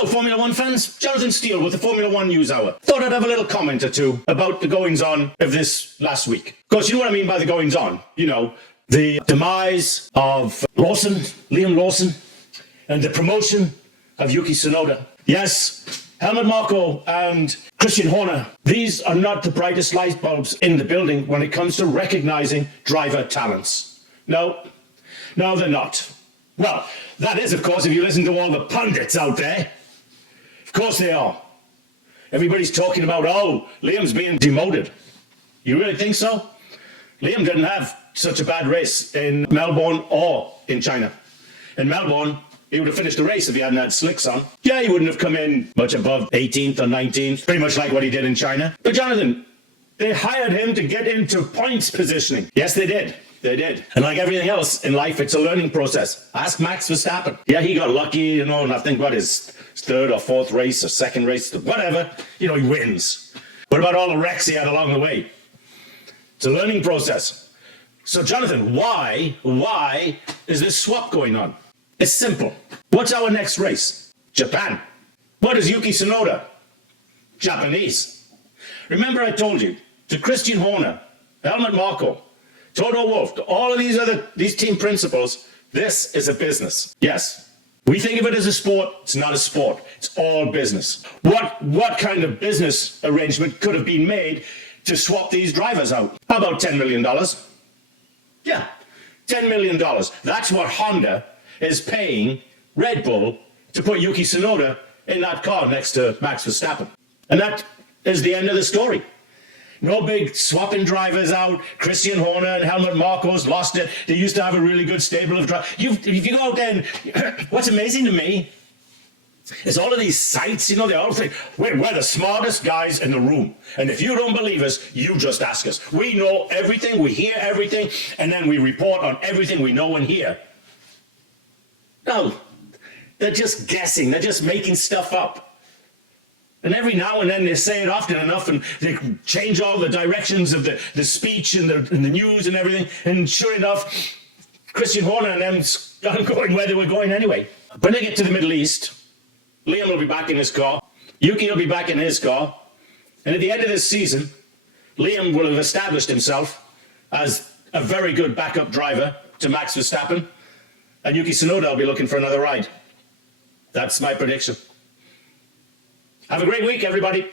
Hello, Formula One fans. Jonathan Steele with the Formula One News Hour. Thought I'd have a little comment or two about the goings-on of this last week. Of course, you know what I mean by the goings-on. You know, the demise of Lawson, Liam Lawson, and the promotion of Yuki Tsunoda. Yes, Helmut Marko and Christian Horner. These are not the brightest light bulbs in the building when it comes to recognizing driver talents. No, they're not. Well, that is, of course, if you listen to all the pundits out there. Of course they are. Everybody's talking about, oh, Liam's being demoted. You really think so? Liam didn't have such a bad race in Melbourne or in China. In Melbourne, he would have finished the race if he hadn't had slicks on. Yeah, he wouldn't have come in much above 18th or 19th, pretty much like what he did in China. But Jonathan, they hired him to get into points positioning. Yes, they did. They did. And like everything else in life, it's a learning process. Ask Max Verstappen. Yeah, he got lucky, you know, and I think, his third or fourth race or second race, whatever, he wins. What about all the wrecks he had along the way? It's a learning process. So, Jonathan, why is this swap going on? It's simple. What's our next race? Japan. What is Yuki Tsunoda? Japanese. Remember I told you, to Christian Horner, Helmut Marko, Toto Wolff, all of these team principals, this is a business. Yes. We think of it as a sport. It's not a sport. It's all business. What kind of business arrangement could have been made to swap these drivers out? How about $10 million? Yeah, $10 million. That's what Honda is paying Red Bull to put Yuki Tsunoda in that car next to Max Verstappen. And that is the end of the story. No big swapping drivers out. Christian Horner and Helmut Marko's lost it. They used to have a really good stable of drivers. If you go out there and what's amazing to me is all of these sites, they all think, we're the smartest guys in the room. And if you don't believe us, you just ask us. We know everything, we hear everything, and then we report on everything we know and hear. No, they're just guessing. They're just making stuff up. And every now and then they say it often enough and they change all the directions of the speech and the news and everything. And sure enough, Christian Horner and them got going where they were going anyway. When they get to the Middle East, Liam will be back in his car. Yuki will be back in his car. And at the end of this season, Liam will have established himself as a very good backup driver to Max Verstappen. And Yuki Tsunoda will be looking for another ride. That's my prediction. Have a great week, everybody.